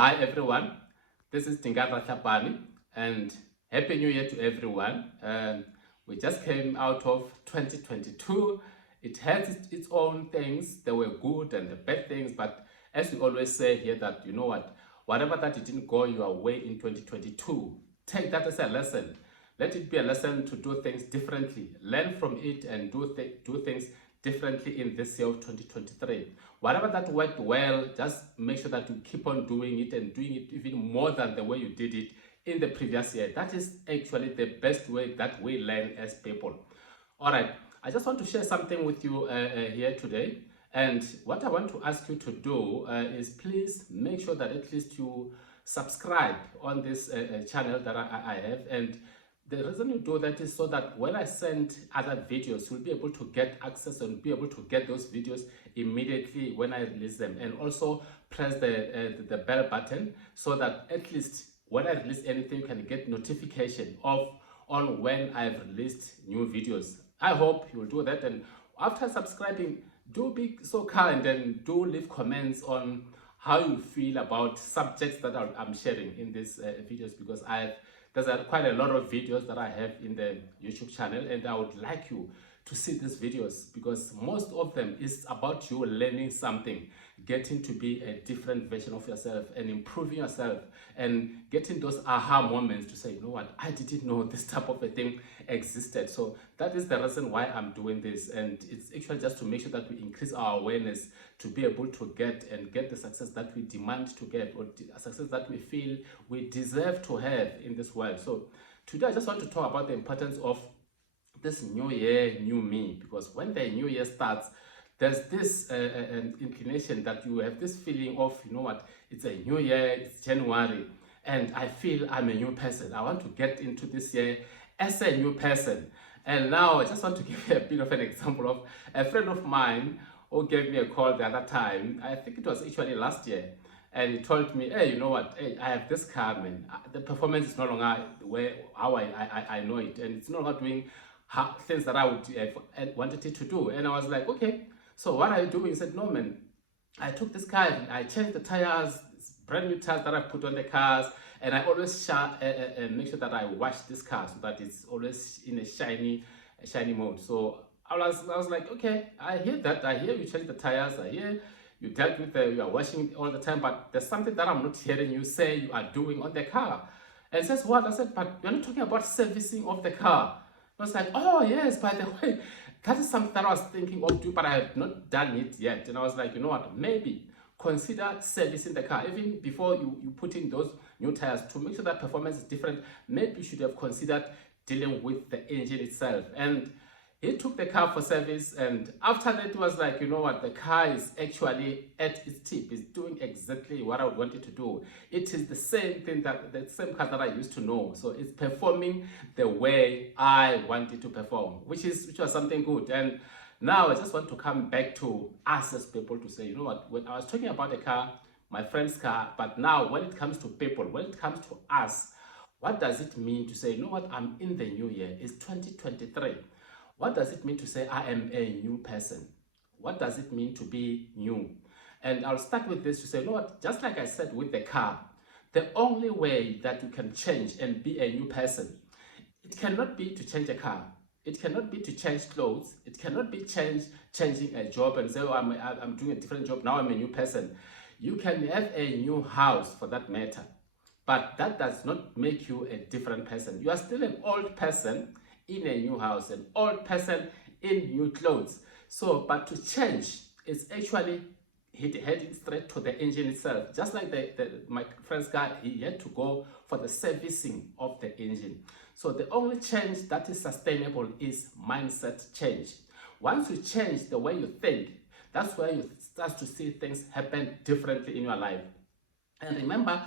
Hi everyone, this is Tingara Tlhapane and Happy New Year to everyone. We just came out of 2022. It has its own things, there were good and the bad things, but as we always say here that you know what, whatever that it didn't go your way in 2022, take that as a lesson. Let it be a lesson to do things differently. Learn from it and do things differently in this year of 2023. Whatever that worked well, just make sure that you keep on doing it and doing it even more than the way you did it in the previous year. That is actually the best way that we learn as people. All right, I just want to share something with you here today. And what I want to ask you to do is please make sure that at least you subscribe on this channel that I have. And the reason you do that is so that when I send other videos, you'll be able to get access and be able to get those videos immediately when I release them. And also press the bell button so that at least when I release anything, you can get notification on when I've released new videos. I hope you'll do that. And after subscribing, do be so kind and do leave comments on how you feel about subjects that I'm sharing in these videos, because there's quite a lot of videos that I have in the YouTube channel, and I would like you to see these videos because most of them is about you learning something, getting to be a different version of yourself and improving yourself and getting those aha moments to say, you know what, I didn't know this type of a thing existed. So that is the reason why I'm doing this, and it's actually just to make sure that we increase our awareness to be able to get the success that we demand to get, or the success that we feel we deserve to have in this world. So today I just want to talk about the importance of this new year, new me, because when the new year starts, there's this an inclination that you have this feeling of, you know what, it's a new year, it's January, and I feel I'm a new person. I want to get into this year as a new person. And now I just want to give you a bit of an example of a friend of mine who gave me a call the other time. I think it was actually last year. And he told me, hey, you know what, hey, I have this car, man. The performance is no longer how I know it. And it's no longer doing things that I would have wanted it to do. And I was like, okay, so what are you doing? He said, no, man, I took this car, I changed the tires, brand new tires that I put on the cars, and I always make sure that I wash this car so that it's always in a shiny mode. So I was like, okay, I hear that. I hear you change the tires. I hear you dealt with you are washing all the time, but there's something that I'm not hearing you say you are doing on the car. And he says, what? I said, but you're not talking about servicing of the car. I was like, oh yes, by the way, that is something that I was thinking of doing, but I have not done it yet. And I was like, you know what, maybe consider servicing the car even before you put in those new tires to make sure that performance is different. Maybe you should have considered dealing with the engine itself. And he took the car for service, and after that it was like, you know what, the car is actually at its tip. It's doing exactly what I would want it to do. It is the same thing, that the same car that I used to know. So it's performing the way I want it to perform, which was something good. And now I just want to come back to us as people to say, you know what, when I was talking about the car, my friend's car, but now when it comes to people, when it comes to us, what does it mean to say, you know what, I'm in the new year, it's 2023. What does it mean to say I am a new person? What does it mean to be new? And I'll start with this to say, you know what, just like I said with the car, the only way that you can change and be a new person, it cannot be to change a car. It cannot be to change clothes. It cannot be changing a job and say, oh, I'm doing a different job, now I'm a new person. You can have a new house for that matter, but that does not make you a different person. You are still an old person in a new house, an old person in new clothes. So, but to change is actually heading straight to the engine itself. Just like my friend's car, he had to go for the servicing of the engine. So the only change that is sustainable is mindset change. Once you change the way you think, that's where you start to see things happen differently in your life. And remember,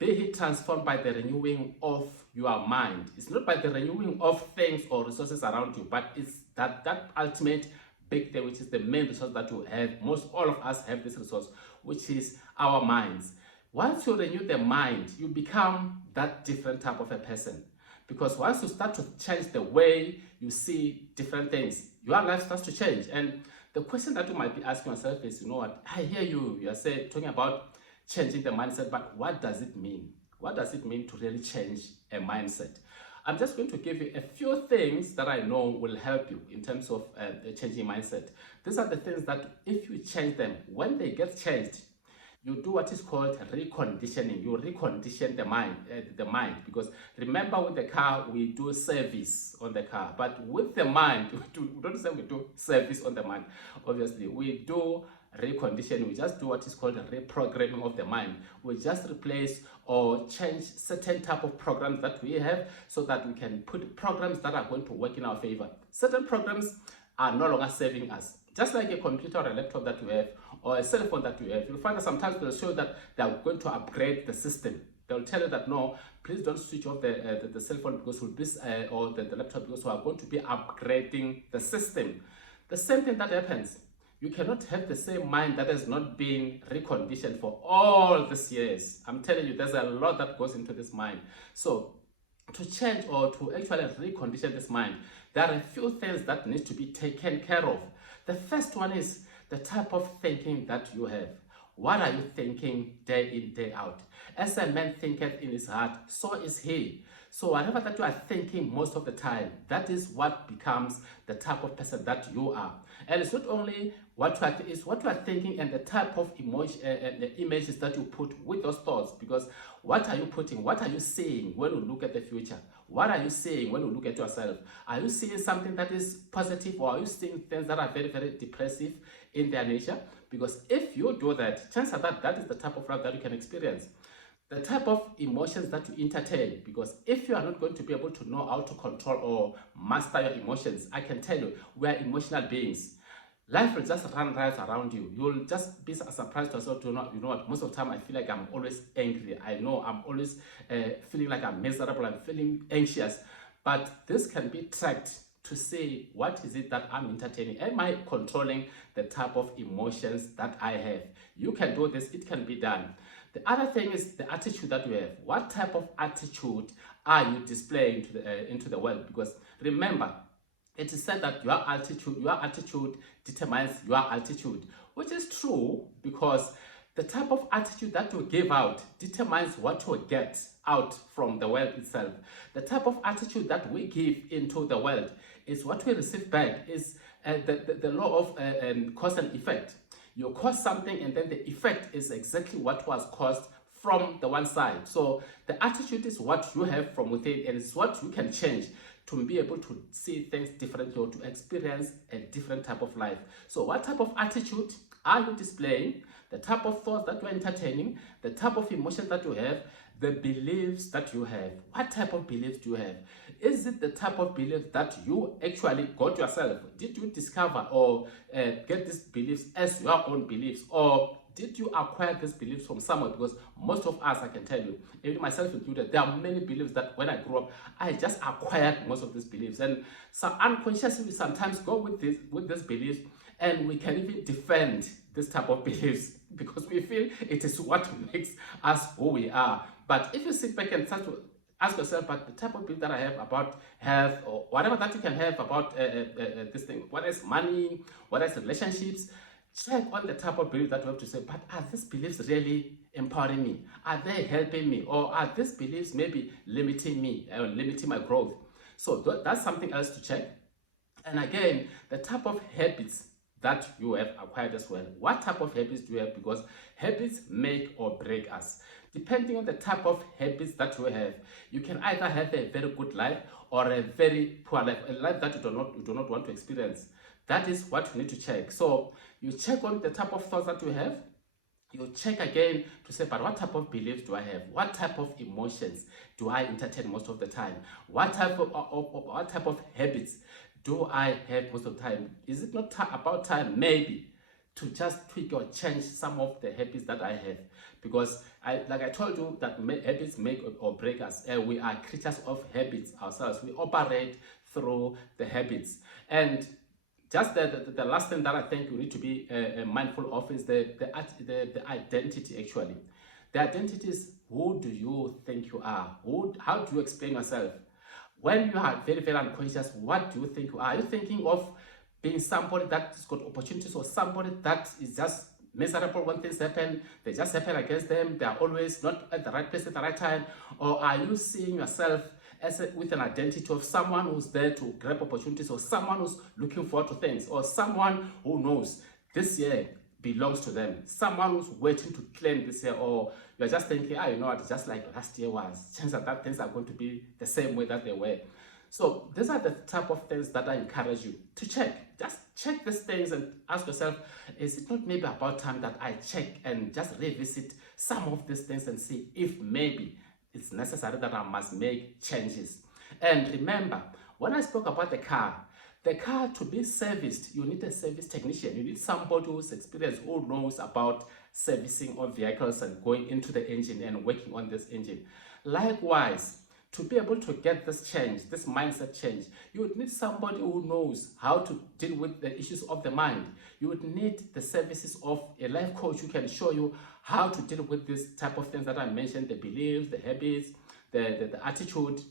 be it transformed by the renewing of your mind. It's not by the renewing of things or resources around you, but it's that ultimate big thing, which is the main resource that you have. All of us have this resource, which is our minds. Once you renew the mind, you become that different type of a person. Because once you start to change the way you see different things, your life starts to change. And the question that you might be asking yourself is, you know what, I hear you're talking about changing the mindset, but what does it mean? What does it mean to really change a mindset? I'm just going to give you a few things that I know will help you in terms of changing mindset. These are the things that if you change them, when they get changed, you do what is called reconditioning. You recondition the mind, because remember, with the car we do service on the car, but with the mind we don't say we do service on the mind. Obviously, we do reconditioning. We just do what is called reprogramming of the mind. We just replace or change certain type of programs that we have, so that we can put programs that are going to work in our favor. Certain programs are no longer serving us. Just like a computer or a laptop that you have, or a cell phone that you have, you'll find that sometimes they'll show that they're going to upgrade the system. They'll tell you that no, please don't switch off the cell phone because we'll be, or the laptop, because we are going to be upgrading the system. The same thing that happens. You cannot have the same mind that has not been reconditioned for all these years. I'm telling you, there's a lot that goes into this mind. So to change or to actually recondition this mind, there are a few things that need to be taken care of. The first one is the type of thinking that you have. What are you thinking day in, day out? As a man thinketh in his heart, so is he. So whatever that you are thinking most of the time, that is what becomes the type of person that you are. And it's not only what you are thinking and the type of emotion and the images that you put with those thoughts. Because what are you putting? What are you seeing when you look at the future? What are you seeing when you look at yourself? Are you seeing something that is positive, or are you seeing things that are very, very depressive in their nature? Because if you do that, chances are that that is the type of life that you can experience. The type of emotions that you entertain, because if you are not going to be able to know how to control or master your emotions, I can tell you, we are emotional beings. Life will just run right around you. You'll just be surprised yourself to know, you know what, most of the time I feel like I'm always angry. I know I'm always feeling like I'm miserable. I'm feeling anxious. But this can be tracked to see, what is it that I'm entertaining? Am I controlling the type of emotions that I have? You can do this. It can be done. The other thing is the attitude that you have. What type of attitude are you displaying into the world? Because remember, it is said that your attitude determines your altitude, which is true, because the type of attitude that you give out determines what you get out from the world itself. The type of attitude that we give into the world is what we receive back. Is the law of cause and effect. You cause something, and then the effect is exactly what was caused from the one side. So the attitude is what you have from within, and it's what you can change to be able to see things differently, or to experience a different type of life. So what type of attitude are you displaying? The type of thoughts that you're entertaining, the type of emotions that you have, the beliefs that you have. What type of beliefs do you have? Is it the type of beliefs that you actually got yourself? Did you discover or get these beliefs as your own beliefs? Or did you acquire these beliefs from somewhere? Because most of us, I can tell you, even myself included, there are many beliefs that when I grew up, I just acquired most of these beliefs. And so unconsciously, we sometimes go with these beliefs, and we can even defend this type of beliefs because we feel it is what makes us who we are. But if you sit back and start to ask yourself, but the type of belief that I have about health, or whatever that you can have about this thing, what is money, what is relationships, check on the type of belief that you have to say, but are these beliefs really empowering me? Are they helping me? Or are these beliefs maybe limiting me or limiting my growth? So that's something else to check. And again, the type of habits that you have acquired as well. What type of habits do you have? Because habits make or break us. Depending on the type of habits that you have, you can either have a very good life or a very poor life, a life that you do not want to experience. That is what you need to check. So you check on the type of thoughts that you have. You check again to say, but what type of beliefs do I have? What type of emotions do I entertain most of the time? What type of habits do I have most of the time? Is it not about time maybe to just tweak or change some of the habits that I have? Because like I told you, that habits make or break us. We are creatures of habits ourselves. We operate through the habits. And just the last thing that I think you need to be mindful of is the identity, actually. The identity is, who do you think you are? How do you explain yourself? When you are very, very unconscious, what do you think you are? Are you thinking of being somebody that's got opportunities, or somebody that is just miserable when things happen? They just happen against them. They are always not at the right place at the right time. Or are you seeing yourself as with an identity of someone who's there to grab opportunities, or someone who's looking forward to things, or someone who knows this year belongs to them, someone who's waiting to claim this year? Or you're just thinking, you know what, just like last year was, chances are that things are going to be the same way that they were. So these are the type of things that I encourage you to check. Just check these things and ask yourself, is it not maybe about time that I check and just revisit some of these things and see if maybe it's necessary that I must make changes? And remember, when I spoke about the car to be serviced, you need a service technician. You need somebody who's experienced, who knows about servicing of vehicles and going into the engine and working on this engine. Likewise, to be able to get this change, this mindset change, you would need somebody who knows how to deal with the issues of the mind. You would need the services of a life coach who can show you how to deal with this type of things that I mentioned, the beliefs, the habits, the attitude,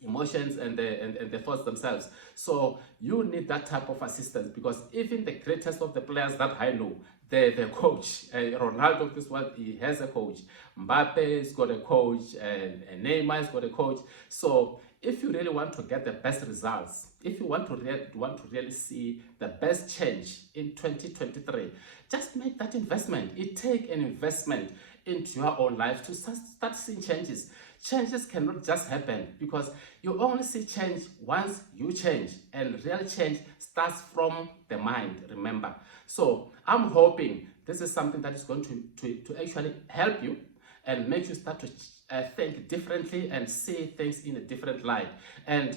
emotions, and the thoughts themselves. So you need that type of assistance, because even the greatest of the players that I know, the coach, Ronaldo of this world, he has a coach. Mbappe's got a coach, and Neymar's got a coach. So if you really want to get the best results, if you want to really see the best change in 2023, just make that investment. It takes an investment into your own life to start seeing changes. Changes cannot just happen, because you only see change once you change, and real change starts from the mind, remember. So I'm hoping this is something that is going to actually help you and make you start to think differently and see things in a different light. And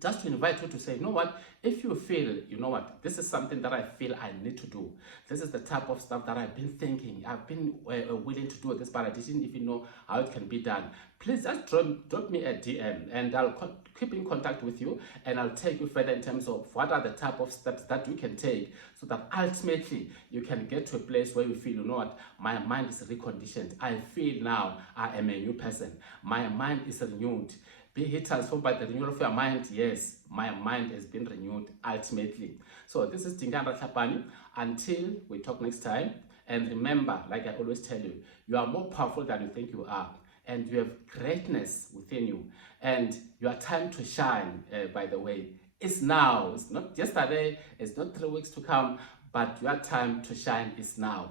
just to invite you to say, you know what, if you feel, you know what, this is something that I feel I need to do. This is the type of stuff that I've been thinking. I've been willing to do this, but I didn't even know how it can be done. Please just drop me a DM, and I'll keep in contact with you, and I'll take you further in terms of what are the type of steps that you can take, so that ultimately you can get to a place where you feel, you know what, my mind is reconditioned. I feel now I am a new person. My mind is renewed. Be it transformed by the renewal of your mind. Yes, my mind has been renewed ultimately. So this is Tinganda Tlhapane. Until we talk next time. And remember, like I always tell you, you are more powerful than you think you are. And you have greatness within you. And your time to shine, by the way, is now. It's not yesterday. It's not 3 weeks to come. But your time to shine is now.